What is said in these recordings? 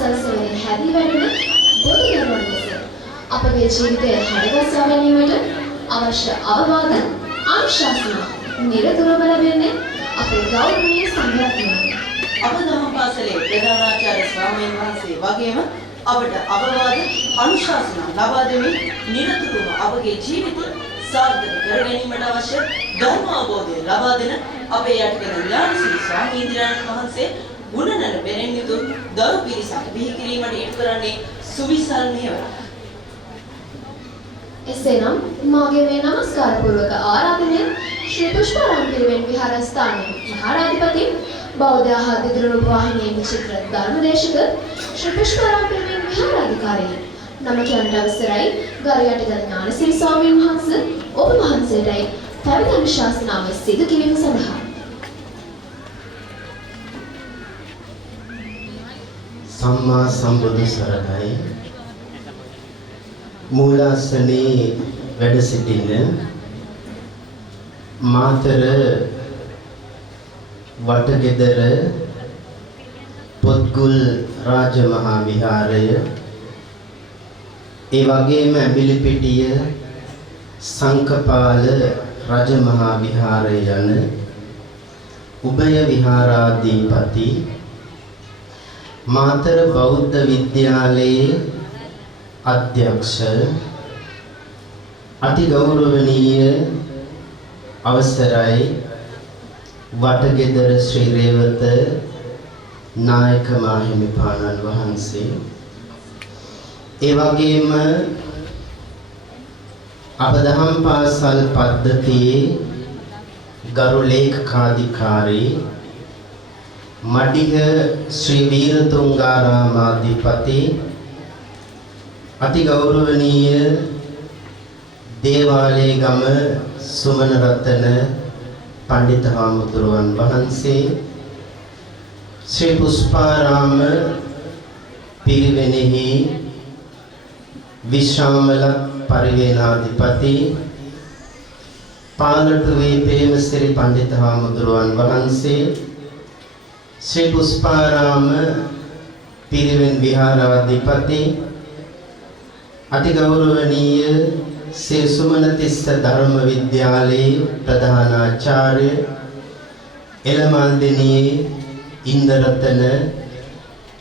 සංසාරයේ හැදී වැඩෙන බොදු දරුවන් ලෙස අපගේ ජීවිතය හැඩගස්වා ගැනීමට අවශ්‍ය අවවාද අනුශාසනා නිරතුරුවම ලැබෙන්නේ අපේ ගෞරවනීය සංඝරත්නයෙන්. අප දහම් පාසලේ ප්‍රධානාචාර්ය ස්වාමීන් වහන්සේ වගේම අපට අවවාද අනුශාසනා ලබා දෙමින් නිරතුරුවම අපගේ ජීවිතය සාර්ථක කර ගැනීමට අවශ්‍ය ධර්ම අවබෝධය ලබා දෙන අපේ යටිකල ඥානසිරි ස්වාමීන් වහන්සේ ගුණනල බෙරෙන් යුතු දරු පිරිසක් බිහි කිරීමට ඉටු කරන්නේ සුවිසල් මෙහෙවරක්. එසේනම් මාගේ මේ නමස්කාර පූර්වක ආරාධනය ශ්‍රී පුෂ්පාරාම පිරිවෙන් විහාරස්ථානයේ මහාරාධිපති බෞද්ධ ආහාදිතර රූපවාහිනී විචිත්‍ර ධර්මදේශක ශ්‍රී පුෂ්පාරාම පිරිවෙන් විහාරාධිකාරී නම කියන්නට අවසරයි ගරු යටිගල් ඥානසිරි ස්වාමීන් වහන්සේ ඔබ වහන්සේටයි පැවිදි අනුශාසනාව සිදු කිරීම සඳහා සම්මා සම්බුදු සරණයි. මූලාසනේ වැඩ සිටින මාතර වටගෙදර පොත්ගුල් රාජමහා විහාරය, ඒ වගේම ඇඹිලිපිටිය සංකපාල රජමහා විහාරය යන උභය විහාරාධිපති මාතර බෞද්ධ විද්‍යාලයේ අධ්‍යක්ෂ අති ගෞරවනීය අවසරයි වටගෙදර ශ්‍රී රේවත නායක මාහිමිපාණන් වහන්සේ, ඒ වගේම අප දහම් පාසල් පද්ධතියේ ගරු ලේකකාධිකාරී මඩිහ ශ්‍රී වීරතුංගාරාමාධිපති අති ගෞරවනීය දේවාලයේගම සුමන රතන පඬිත හාමුදුරුවන් වහන්සේ, ශ්‍රී පුෂ්පාරාම පිරිවෙනෙහි විශ්‍රාමල පරිවේනාධිපති පාලටුවේ ප්‍රේමසිරි පඬිත හාමුදුරුවන් වහන්සේ, ශ්‍රී පුෂ්පාරාම පිරිවෙන් විහාරාධිපති අති ගෞරවනීය ශ්‍රී සුමනතිස්ස ධර්ම විද්‍යාලයේ ප්‍රධානාචාර්ය එළමල්දෙණියේ ඉන්දරතන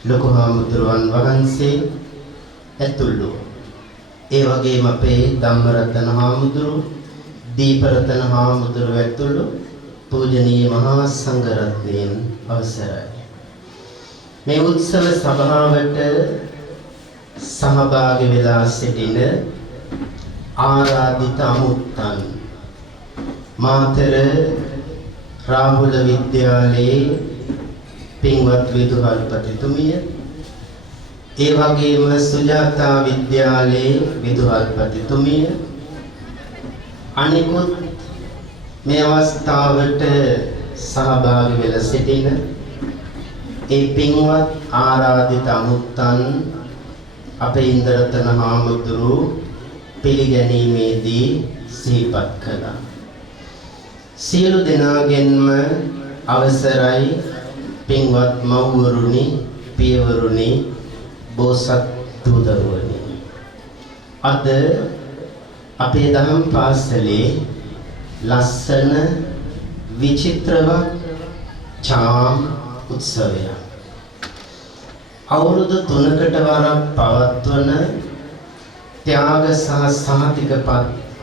ලොකු හාමුදුරුවන් වහන්සේ ඇතුළු, ඒ වගේම අපේ ධම්මරතන හාමුදුරු, දීපරතන හාමුදුරු ඇතුළු පූජනීය මහා සංඝරත්නයන් අවසරයි. මේ උත්සව සභාවට සහභාගී වෙලා සිටින ආරාධිත අමුත්තන් මාතර රාහුල විද්‍යාලයේ පින්වත් විදුහල්පතිතුමිය, ඒ වගේම සුජාතා විද්‍යාලයේ විදුහල්පතිතුමිය, අනිකුත් මේ අවස්ථාවට සහභාගී වෙලා සිටින ඒ පින්වත් ආරාධිත අමුත්තන් අපේ ඉන්දරතන හාමුදුරු පිළිගැනීමේදී සිහිපත් කළා. සියලු දෙනාගෙන්ම අවසරයි පින්වත් මව්වරුනි, පියවරුනි, බෝසත් දූදරුවනි. අද අපේ දහම් පාසලේ ලස්සන විචිත්‍රවත් චාම් උත්සවය අවුරුදු 3කට වරක් පවත්වන ත්‍යාග සහ සහතික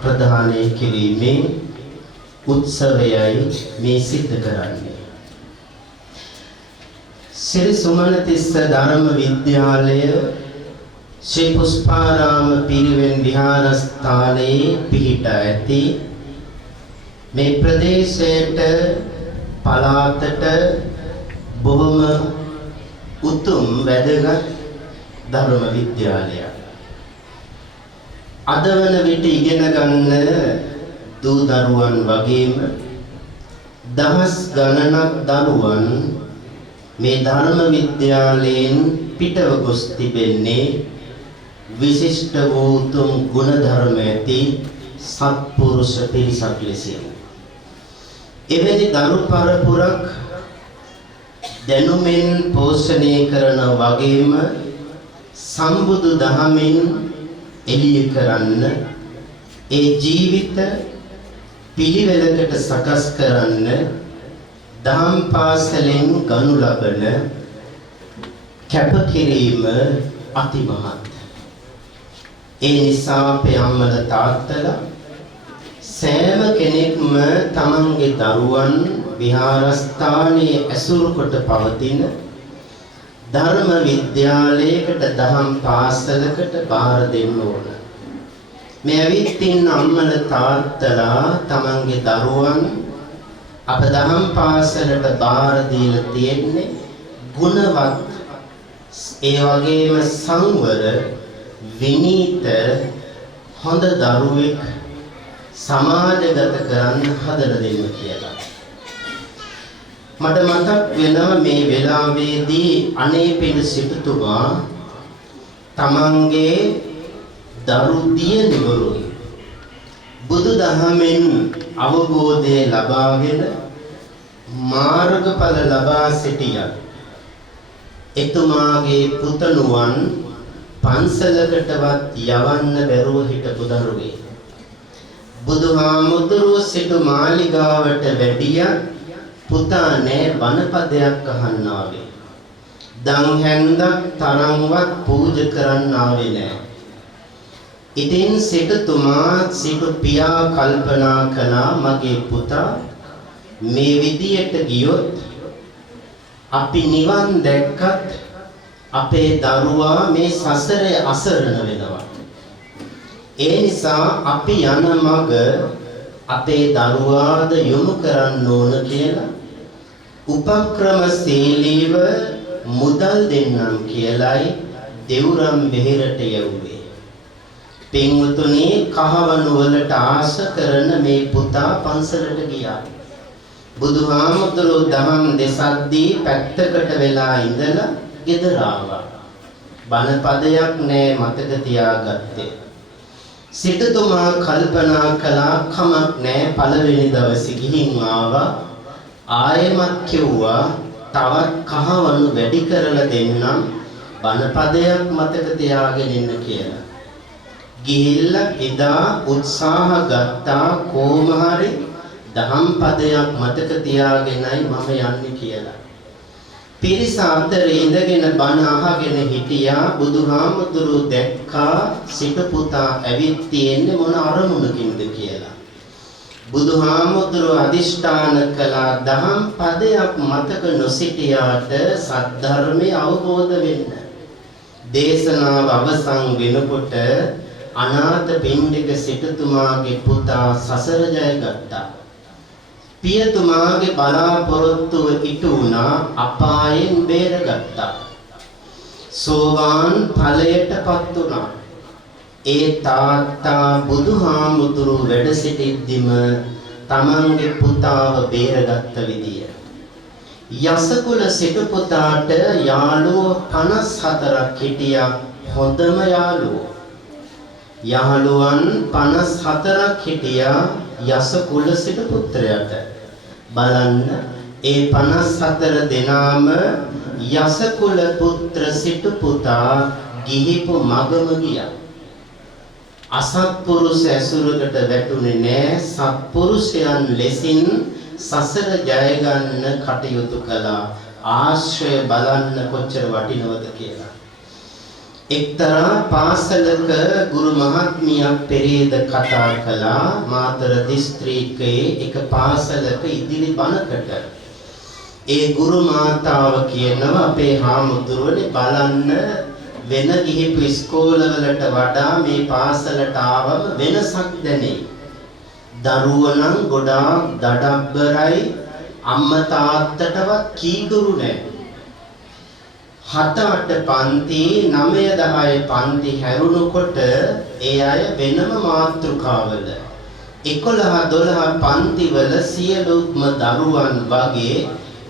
ප්‍රදානය කිරීමේ උත්සවයයි මේ සිද්ධ කරන්නේ. ශ්‍රී සුමනතිස්ස ධර්ම විද්‍යාලය ශ්‍රී පුෂ්පාරාම පිරිවෙන් විහාරස්ථානයේ පිහිටා ඇති මේ ප්‍රදේශයට පළාතට බොහොම උතුම් වැදගත් ධර්ම විද්‍යාලයක්. අද වන විට ඉගෙන ගන්න දූ දරුවන් වගේම දහස් ගණනක් දරුවන් මේ ධර්ම විද්‍යාලයෙන් පිටව ගොස් තිබෙන්නේ විශිෂ්ට වූ උතුම් ගුණ ධර්ම ඇති සත්පුරුෂ පිරිසක් ලෙසින්. එවැනි දරු පරපුරක් දැනුමින් පෝෂණය කරන වගේම සම්බුදු දහමින් එළිය කරන්න ඒ ජීවිත පිළිවෙලකට සකස් කරන්න දහම් පාසලෙන් ගනු ලබන කැපකිරීම අතිමහත්. ඒ නිසා අපේ අම්මලා තාත්තලා සෑම කෙනෙක්ම තමන්ගේ දරුවන් විහාරස්ථානයේ ඇසුරු කොට පවතින ධර්ම විද්‍යාලයකට දහම් පාසලකට බාර දෙන්න ඕන. මේ ඇවිත් ඉන්න අම්මලා තාත්තලා තමන්ගේ දරුවන් අප දහම් පාසලට බාර දීලා තියෙන්නේ ගුණවත් ඒ වගේම සංවර විනීත හොඳ දරුවෙක් සමාජගත කරන්න හදලා දෙන්න කියලා. මට මතක් වෙනවා මේ වෙලාවේදී අනේපිඬු සිටුතුමා තමන්ගේ දරු දියණිවරුන් බුදුදහමෙන් අවබෝධය ලබාගෙන මාර්ගඵල ලබා සිටියා. එතුමාගේ පුතණුවන් පන්සලකටවත් යවන්න බැරුව හිටපු දරුවේ. බුදුහාමුදුරුවෝ සිටු මාලිගාවට වැඩියා පුතා නෑ බණපදයක් අහන්න ආවේ. දන් හැන්දක් තරම්වත් පූජා කරන්න ආවේ නෑ. ඉතින් සිටුතුමා සිටු පියා කල්පනා කළා මගේ පුතා මේ විදියට ගියොත් අපි නිවන් දැක්කත් අපේ දරුවා මේ සසරේ අසරණ වෙනවා. ඒ නිසා අපි යන මඟ අපේ දරුවාද යොමු කරන්න ඕන කියලා උපක්‍රමශීලීව මුදල් දෙන්නම් කියලයි දෙවුරම් බෙහෙරට යවුවේ. පින්වතුනි කහවණු වලට ආශ කරන මේ පුතා පන්සලට ගියා. බුදුහාමුදුරුවෝ දහම් දෙසද්දී පැත්තකට වෙලා ඉඳලා ගෙදර ආවා. බණ පදයක් නෑ මතක තියාගත්තේ. සිටුතුමා කල්පනා කළා කමක් නෑ පළවෙනි දවසේ ගිහින් ආවා. ආයෙමත් කිව්වා තවත් කහවණු වැඩි කරලා දෙන්නම් බණ පදයක් මතක තියාගෙන ඉන්න කියලා. ගිහිල්ලා එදා උත්සාහ ගත්තා කොහොම හරි දහම් පදයක් මතක තියාගෙනයි මම යන්නේ කියලා. පිරිස අතරේ ඉඳගෙන බණ අහගෙන හිටියා. බුදුහාමුදුරුවෝ දැක්කා සිටු පුතා ඇවිත් තියෙන්නේ මොන අරමුණකින්ද කියලා. බුදුහාමුදුරුවෝ අදිෂ්ඨාන කළා දහම් පදයක් මතක නොසිටියාට සද්ධර්මය අවබෝධ වෙන්න. දේශනාව අවසන් වෙනකොට අනාථපිණ්ඩික සිටුතුමාගේ පුතා සසර ජය ගත්තා. පියතුමාගේ බලාපොරොත්තුව ඉටු වුණා අපායෙන් බේරගත්තා. සෝවාන් ඵලයටපත් වුණා. ඒ තාත්තා බුදුහාමුදුරුවෝ වැඩ සිටිද්දිම තමන්ගේ පුතාව බේරගත්ත විදිය. යසකුල සිටු පුතාට යාළුවෝ 54ක් හිටියා. හොඳම යාළුවෝ. යාළුවන් 54ක් හිටියා යසකුල සිටු පුත්‍රයාට. බලන්න ඒ 54 දෙනාම යසකුල පුත්‍ර සිටු පුතා ගිහිපු මගම ගියා. අසත්පුරුෂ ඇසුරකට වැටුනේ නෑ. සත්පුරුෂයන් ලෙසින් සසර ජය ගන්න කටයුතු කළා. ආශ්‍රය බලන්න කොච්චර වටිනවද කියලා. එක්තරා පාසලක ගුරු මහත්මියක් පෙරේද කතා කළා. මාතර දිස්ත්‍රික්කයේ එක පාසලක ඉදිරි බණකට. ඒ ගුරු මාතාව කියනවා අපේ හාමුදුරුවනේ බලන්න වෙන ගිහිපු ඉස්කෝලවලට වඩා මේ පාසලට ආවම වෙනසක් දැනේ. දරුවෝ නම් ගොඩාක් දඩබ්බරයි. අම්මා තාත්තටවත් කීකරු නැහැ. 7-8 පන්ති 9-10 පන්ති හැරුණකොට ඒ අය වෙනම මාතෘකාවල 11-12 පන්තිවල සියලුම දරුවන් වගේ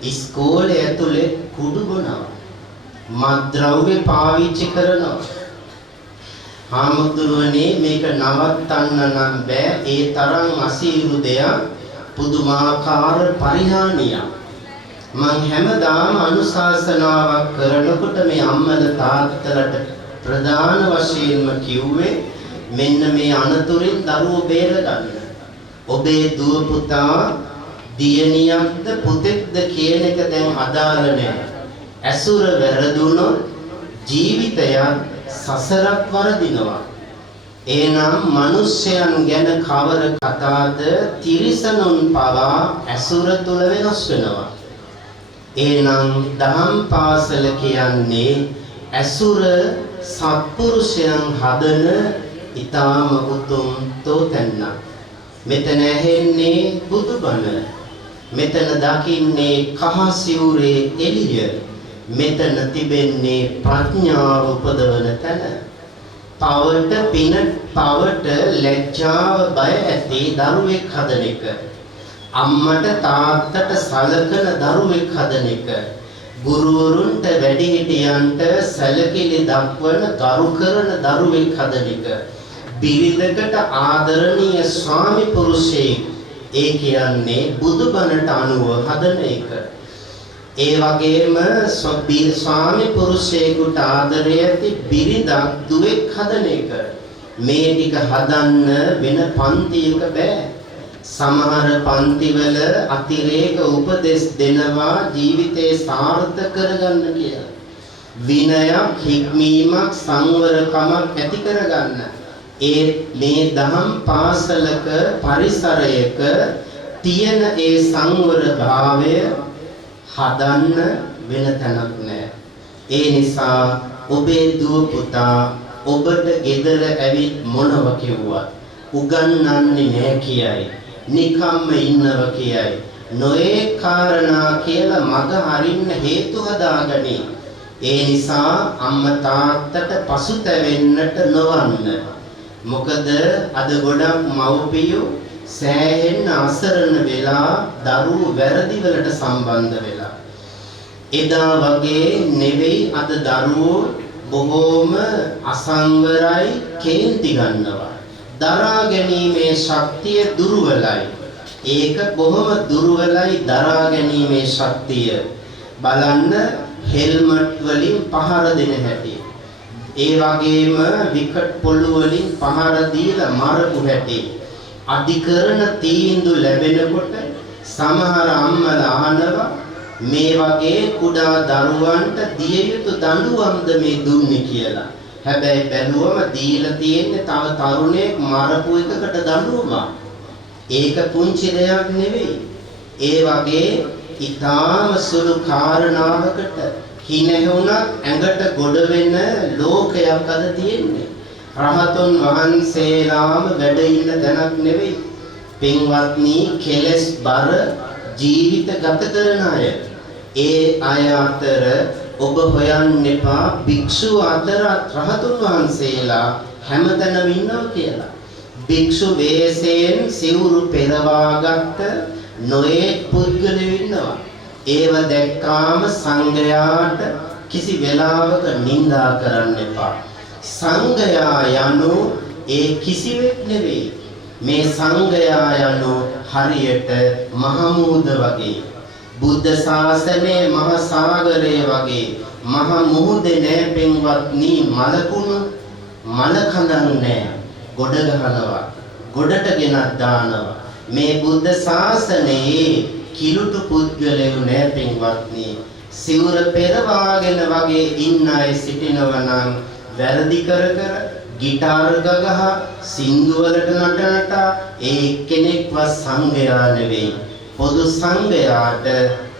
ඉස්කෝලේ ඇතුලේ කුඩු බොනවා. මත්ද්‍රව්‍ය පාවිච්චි කරනවා. හාමුදුරුවනේ මේක නවත්තන්න නම් බෑ. ඒ තරම් අසීරු දෙයක් පුදුමාකාර පරිහානියක්. මං හැමදාම අනුශාසනාවක් කරනකොට මේ අම්මල තාත්තලට ප්‍රධාන වශයෙන්ම කිව්වේ මෙන්න මේ අනතුරින් දරුවෝ බේරගන්න. ඔබේ දුව පුතා දියණියක්ද පුතෙක්ද කියන එක දැන් අදාළ නැහැ. ඇසුර වැරදුනොත් ජීවිතයක් සසරක් වරදිනවා. එනම් මිනිස්යන් ගැන කවර කතාද තිරිසනුන් පවා ඇසුර තුල වෙනස් වෙනවා. එනම් දහම් පාසල කියන්නේ ඇසුර සත්පුරුෂයන් හදන ඊටාම උතුම් තෝතැන්න. මෙතන ඇහෙන්නේ බුදුබණ. මෙතන දකින්නේ කහ සිවුරේ එළිය. මෙතන තිබෙන්නේ ප්‍රඥාව උපදවන තැන. පවට පින පවට ලැජ්ජාව බය ඇති දරුවෙක් හදන එක. අම්මට තාත්තට සලකන දරුවෙක් හදන එක. ගුරුවරුන්ට වැඩිහිටියන්ට සැලකිලි දක්වන ගරු කරන දරුවෙක් හදන එක. බිරිඳකට ආදරණීය ස්වාමි පුරුෂයෙක් ඒ කියන්නේ බුදුබණට අනුව හදන එක. ඒ වගේම ස්වාමි පුරුෂයෙකුට ආදරය ඇති බිරිඳක් දුවෙක් හදන එක. මේ ටික හදන්න වෙන පන්තියක බෑ. සමහර පන්තිවල අතිරේක උපදෙස් දෙනවා ජීවිතේ සාර්ථක කරගන්න කියලා. විනයක්, හික්මීමක්, සංවරකමක් ඇති කරගන්න. ඒ මේ දහම් පාසලක පරිසරයක තියෙන ඒ සංවර භාවය හදන්න වෙන තැනක් නැහැ. ඒ නිසා ඔබේ දුව පුතා ඔබට ගෙදර ඇවිත් මොනව කිව්වත් උගන්වන්නේ නැහැ කියයි. නිකම්ම ඉන්නව කියයි. නොයේ කාරණා කියලා මග හරින්න හේතු හදාගනි. ඒ නිසා අම්මා තාත්තට පසුතැවෙන්නට නොවන්න. මොකද අද ගොඩක් මව්පියෝ සෑහෙන්න අසරණ වෙලා දරුවෝ වැරදි වලට සම්බන්ධ වෙලා. එදා වගේ නෙවෙයි අද දරුවෝ බොහෝම අසංවරයි, කේන්ති ගන්නවා. දරා ගැනීමේ ශක්තිය දුර්වලයි. ඒක බොහොම දුර්වලයි දරා ගැනීමේ ශක්තිය. බලන්න හෙල්මට් වලින් පහර දෙන හැටි. ඒ වගේම විකට් පොළු වලින් පහර දීලා මරපු හැටි. අධිකරණ තීන්දුව ලැබෙනකොට සමහර අම්මලා අහනවා මේ වගේ කුඩා දරුවන්ට දිය යුතු දඬුවම්ද මේ දුන්නේ කියලා. හැබැයි බැලුවම දීලා තියෙන්නේ තව තරුණයෙක් මරපු එකකට දඬුවමක්. ඒක පුංචි දෙයක් නෙවෙයි. ඒ වගේ ඊටාම සුළු කාරණාවකට හිනැහුණත් ඇඟට ගොඩ වෙන ලෝකයක් අද තියෙන්නේ. රහතුන් වහන්සේලාම වැඩ ඉන්න තැනක් නෙවෙයි. පින්වත්නි, කෙලස් බර ජීවිත ගත කරන අය. ඒ අය අතර ඔබ හොයන්න එපා භික්ෂු අතර රහතුන් වහන්සේලා හැමතැනම ඉන්නවා කියලා. භික්ෂු වේසයෙන් සිවුරු පෙරවාගත්ත නොයේ පුද්ගලයෝ ඉන්නවා. ඒව දැක්කාම සංඝයාට කිසි වෙලාවක නිඳා කරන්න එපා. සංඝයා යනු ඒ කිසිවෙක් නෙවෙයි. මේ සංඝයා යනු හරියට මහමුහුද වගේ, බුද්ධ ශාසනයේ මහ සාගරය වගේ. මහ මුහුදේ නෑ පින්වත්නි මලකුණු, මල කඳන් නෑ. ගොඩ ගහනවා, ගොඩට ගෙනත් දානවා. මේ බුද්ධ ශාසනයේ කිලුටු පුද්ගලයෝ නෑ පින්වත්නි. සිවුර පෙරවාගෙන වගේ ඉන්න අය සිටිනවා නම් වැරදි කර කර ගිටාර් ගගහ සින්දු වලට නටනට ඒ කෙනෙක්වත් සංඝයා නෙවෙයි. පොදු සංඝයාට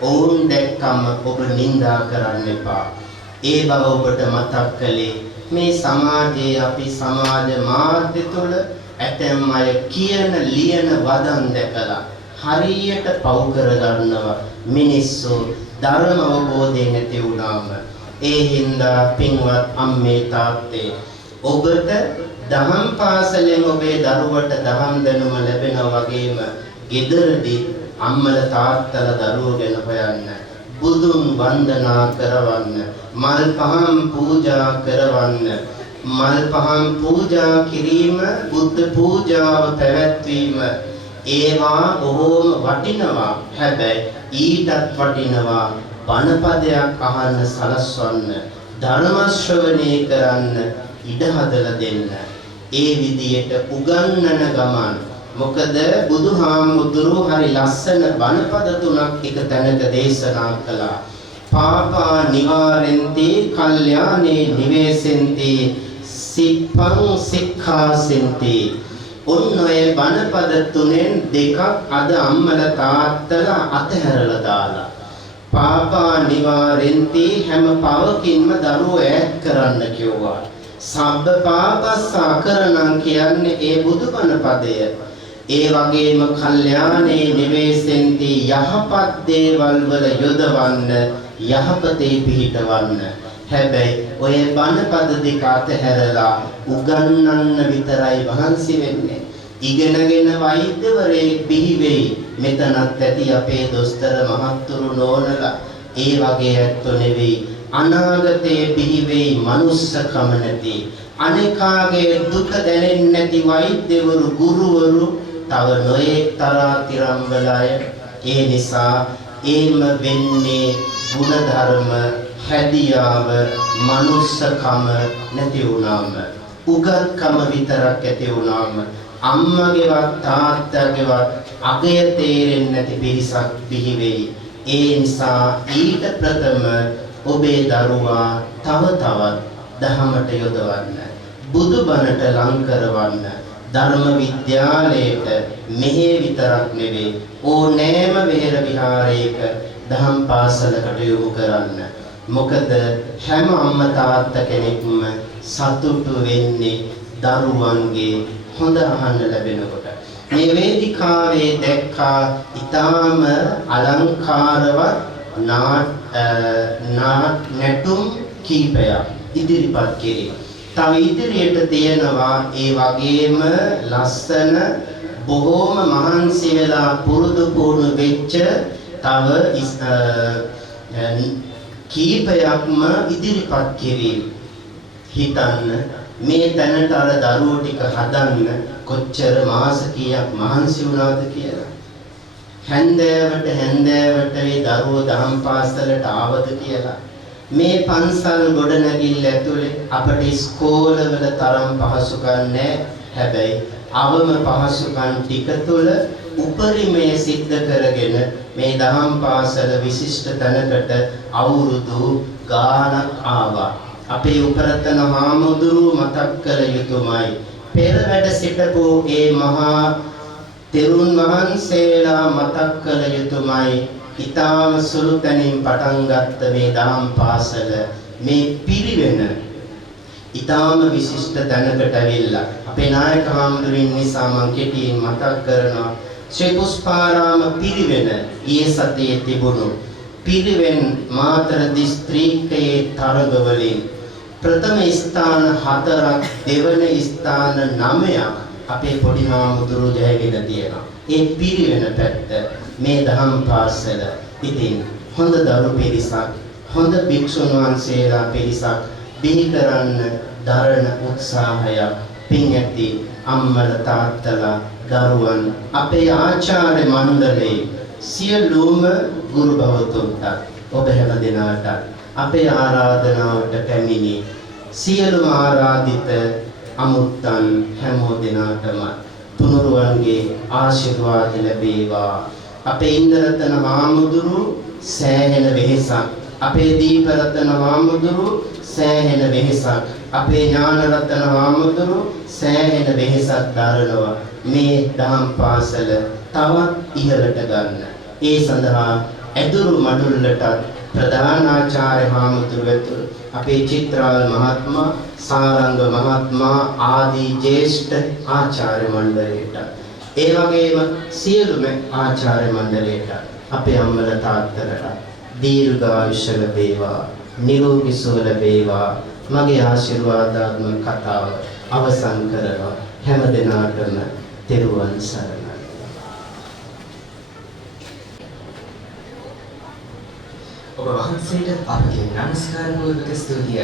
ඔවුන් දැක්කම ඔබ නිඳා කරන්න එපා. ඒ බව ඔබට මතක් කළේ මේ සමාජයේ අපි සමාජ මාධ්‍ය තුළ ඇතැම් අය කියන ලියන වදන් දැකලා හරියට පව් කරගන්නවා. මිනිස්සු ධර්ම අවබෝධය නැති වුණාම. ඒ හින්දා පින්වත් අම්මේ තාත්තේ ඔබට දහම් පාසලෙන් ඔබේ දරුවට දහම් දැනුම ලැබෙනා වගේම ගෙදරදී අම්මල තාත්තල දරුවෝ ගැන හොයන්න, බුදුන් වන්දනා කරවන්න, මල් පහන් පූජා කරවන්න. මල් පහන් පූජා කිරීම, බුද්ධ පූජාව පැවැත්වීම ඒවා බොහෝම වටිනවා. හැබැයි ඊටත් වටිනවා බණපදයක් අහන්න සලස්වන්න, ධර්ම ශ්‍රවණය කරන්න ඉඩ හදලා දෙන්න. ඒ විදියට උගන්වන ගමන් මොකද බුදුහාමුදුරුවෝ හරි ලස්සන බණපද තුනක් එක තැනක දේශනා කළා. පාපා නිවාරෙන්ති කල්යාණේ නිවේසෙන්ති සිප්පං සික්ඛාසෙන්ති. ඔන්න ඔය බණපද තුනෙන් දෙකක් අද අම්මලා තාත්තලා අතහැරලා දාලා. පාපා නිවාරෙන්ති හැම පවකින්ම දරුවෝ ඈත් කරන්න කිව්වා. සබ්බ පාපස්සා කරණං කියන්නේ ඒ බුදුබණ පදය. ඒ වගේම කල්යාණේ නිවේසෙන්ති යහපත් දේවල් වල යොදවන්න යහපතේ පිහිටවන්න. හැබැයි ඔය බණපද දෙක අතහැරලා උගන්වන්න විතරයි වහන්සි වෙන්නේ. ඉගෙනගෙන වෛද්‍යවරයෙක් බිහි වෙයි. මෙතනත් ඇති අපේ දොස්තර මහත්තුරු නෝනලා. ඒ වගේ ඇත්තෝ නෙවෙයි. අනාගතයේ බිහි වෙයි මනුස්සකම නැති. අනේකාගේ දුක දැනෙන්නේ නැති වෛද්‍යවරු ගුරුවරු තව නොයෙක් තරාතිරම් වල අය. ඒ නිසා ඒම වෙන්නේ ගුණධර්ම හැදියාව මනුස්සකම නැති වුණාම උගත්කම විතරක් ඇති වුණාම අම්මගේවත් තාත්තගේවත් අගය තේරෙන්නේ නැති පිරිසක් බිහි වෙයි. ඒ නිසා ඊට ප්‍රථම ඔබේ දරුවා තව තවත් දහමට යොදවන්න, බුදුබණට ලං කරවන්න, ධර්ම විද්‍යාලයට මෙහෙ විතරක් නෙවෙයි ඕනෑම වෙහෙර විහාරයක දහම් පාසලකට යොමු කරන්න. මොකද හැම අම්මා තාත්තා කෙනෙක්ම සතුටු වෙන්නේ දරුවන්ගේ හොඳ අහන්න ලැබෙනකොට. මේ වේදිකාවේ දැක්කා ඊටාම අලංකාරවත් නැටුම් කීපයක් ඉදිරිපත් කෙරේ. තව ඉදිරියට තියෙනවා ඒ වගේම ලස්සන බොහෝම මහන්සි වෙලා පුරුදු පුහුණු වෙච්ච තව කීපයක්ම ඉදිරිපත් කෙරේ. හිතන්න මේ තැනට අර දරුවෝ ටික හදන්න කොච්චර මාස කීයක් මහන්සි වුණාද කියලා. හැන්දෑවට මේ දරුවෝ දහම් පාසලට ආවද කියලා. මේ පන්සල් ගොඩනැගිල්ල ඇතුලේ අපේ ඉස්කෝලවල තරම් පහසුකම් නැහැ. හැබැයි අවම පහසුකම් ටික තුළ උපරිමය සිද්ධ කරගෙන මේ දහම් පාසල විශිෂ්ට තැනකට අවුරුදු ගාණක් ආවා. අපේ උපරතන හාමුදුරුවෝ මතක් කළ යුතුමයි. පෙර වැඩ සිටපු ඒ මහා තෙරුන් වහන්සේලා මතක් කළ යුතුමයි. ඊටාම සුළු තැනින් පටන් ගත්ත මේ දහම් පාසල මේ පිරිවෙන ඊටාම විශිෂ්ට තැනකට ඇවිල්ලා අපේ නායක හාමුදුරින් නිසා මම කෙටියෙන් මතක් කරනවා. ශ්‍රී පුෂ්පාරාම පිරිවෙන ඊයේ සතියේ තිබුණු පිරිවෙන් මාතර දිස්ත්‍රික්කයේ තරගවලින් ප්‍රථම ස්ථාන 4ක් දෙවන ස්ථාන 9ක් අපේ පොඩි හාමුදුරුවෝ ජයගෙන තියෙනවා. ඒ පිරිවෙන පැත්ත මේ දහම් පාසල ඉතින් හොඳ දරු පිරිසක් හොඳ භික්ෂුන් වහන්සේලා පිරිසක් බිහි කරන්න දරන උත්සාහය පින් ඇති අම්මලා තාත්තලා දරුවන් අපේ ආචාර්ය මණ්ඩලයේ සියලුම ගුරු භවතුන්ට ඔබ හැම දිනකට අපේ ආරාධනාවට පැමිණි සියලුම ආරාධිත අමුත්තන් හැමෝ දිනකටම තුනුරුවන්ගේ ආශිර්වාද ලැබේවා. අපේ ඉන්දරතන හාමුදුරු සෑහෙන වෙහෙසක්, අපේ දීපරතන හාමුදුරු සෑහෙන වෙහෙසක්, අපේ ඥානරතන හාමුදුරු සෑහෙන වෙහෙසක් දරනවා මේ දහම් පාසල තවත් ඉහළට ගන්න. ඒ සඳහා ඇදුරු මඩුල්ලට ප්‍රධානාචාර්ය හාමුදුරුවෝ අපේ චිත්‍රාල් මහත්මයා, සාරංග මහත්මයා ආදී ජ්‍යෙෂ්ඨ ආචාර්ය මණ්ඩලයට, ඒ වගේම සියලුම ආචාර්ය මණ්ඩලයට අපේ අම්මලා තාත්තලාට දීර්ඝායුෂ ලැබේවා, නිරෝගී සුව ලැබේවා. මගේ ආශිර්වාදාත්මක කතාව අවසන් කරනවා. හැම දිනාටම තෙරුවන් සරණයි. ඔබ වහන්සේට අපගේ නමස්කාර පූර්වක ස්තුතිය.